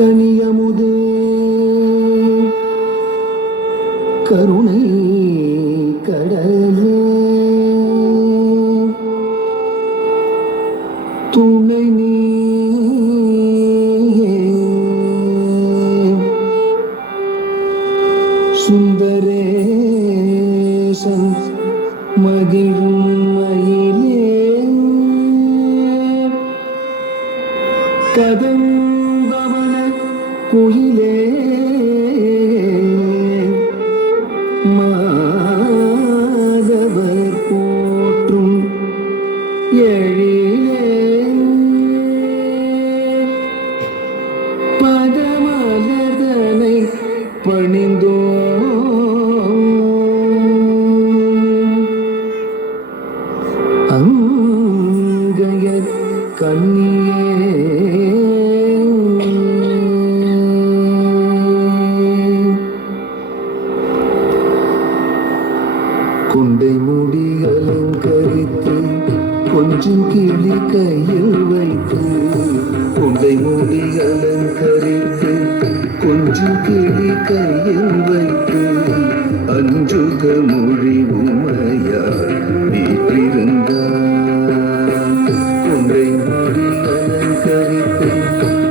கனியமுதே கருணை கடலே துணை நீயே சுந்தரேசன் மகிழும் மயிலே கதம்பவன குயிலே மாதவர் போற்றும் எழிலே பதமலர்தனை பணிந்தோ அங்கய கண்ணியே கொண்டை முடி அலங்கரித்து கொஞ்சம் கிளி கையில் வைத்து கொண்டை முடி அலங்கரித்து கொஞ்சம் கிளி கையில் வைத்து அஞ்சுக மொழி உமையார் வீற்றிருந்தார் கொண்டை முடி அலங்கரித்து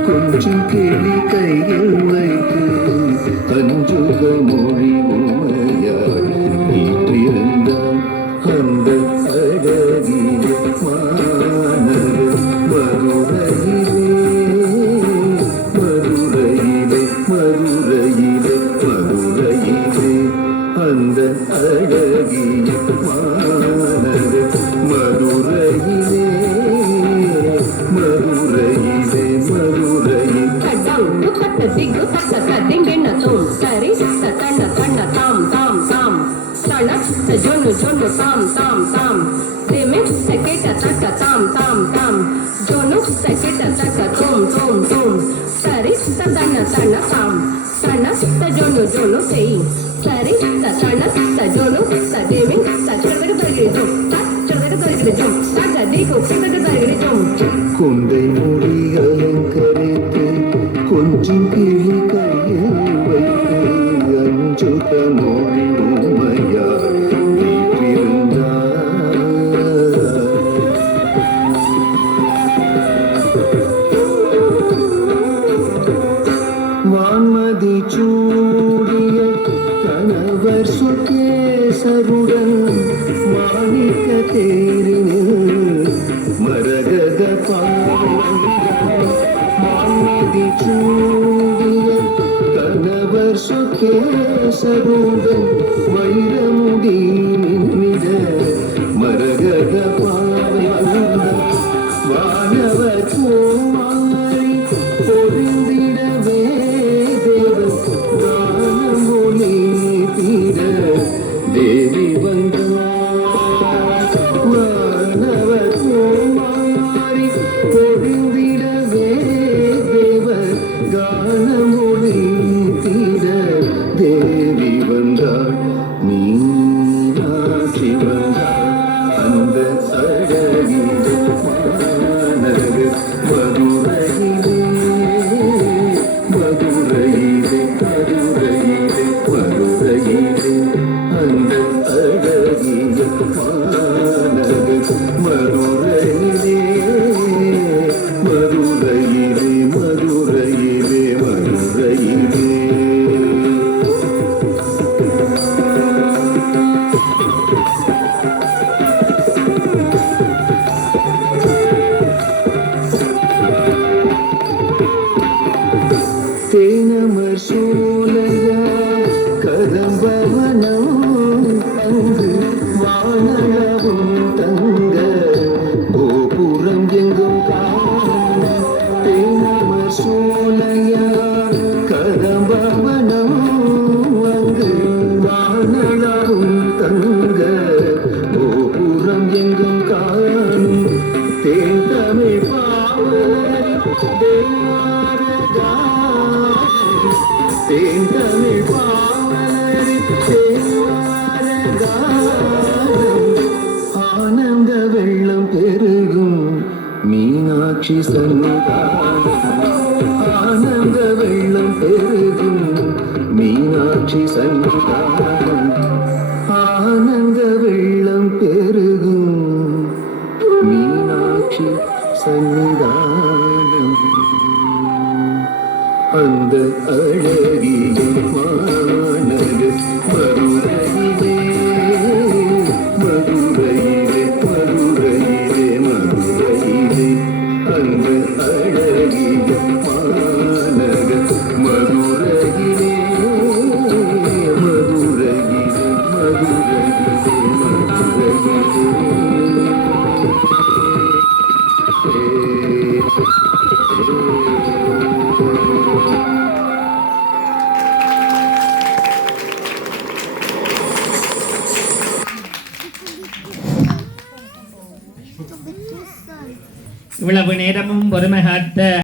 கொஞ்சம் கிளி கையில் வைத்து அஞ்சுக மொழி உமையார் வீற்றிருந்தார் அந்த அழகிய மாநகர் மதுரையிலே மதுரையிலே மதுரையிலே மதுரையிலே அந்த அழகிய மாநகர் மதுரையிலே மதுரையிலே மதுரையிலே Jono jono tam tam tam Deme seketa taka tam tam tam Jono seketa taka tom tom tom Sari tatana tana tam Tana ta jono jono sei Sari tatana ta jono ta deme ta chorvega targiri jom ta chorvega targiri jom ta gadigo chorvega targiri jom கொண்டை முடி அலங்கரித்து கொஞ்சம் கிளி கையில் வைத்து அஞ்சுக மொழி உமையார் வான்மதி சூடிய கணவர் சுகேசருடன் மாணிக்க தேரினில் மரகத பாவையார் வான்மதி சூடிய கணவர் சுகேசருடன் வைரமுடி மின்னிட மரகத பாவையார் வானவர் கோமாரி பொருந்திடவே தேவி வந்தார் மாணவர் கோமாரி பொருந்திடவே தேவர் கானமொழி தீர தேவி வந்தார் மீனாட்சி வந்தார் அந்த அழகிய மாநகர் மதுரையிலே மதுரையிலே மதுரையிலே மதுரையிலே அந்த அழகிய மாநகர் மதுரையிலே மதுரையிலே மதுரையிலே மதுரையிலே தேனமர் சோலையா கதம்பவனம் அங்கு வானளவும் தங்க கோபுரம் எங்கும் காண தேனமர் சோலையா கதம்பவனம் அங்கு வானளவும் தங்க கோபுரம் எங்கும் காணும் தேன் தமிழ் பாவலரி தேவாரகா தேன் தமிழ் பாவலரி தேவாரகா ஆனந்த வெள்ளம் பெருகும் மீனாட்சி சன்னிதானம் ஆனந்த மீனாட்சி சன்னிதானம் ஆனந்த வெள்ளம் பெருகும் மீனாட்சி சன்னிதானம் அந்த அழகிய மாநகர் மதுரையிலே மதுரையிலே மதுரையிலே மதுரையிலே அந்த அழகிய மாநகர் மதுரையிலே மதுரையிலே மதுரையிலே இவ்வளவு நேரமும் பொறுமை காத்த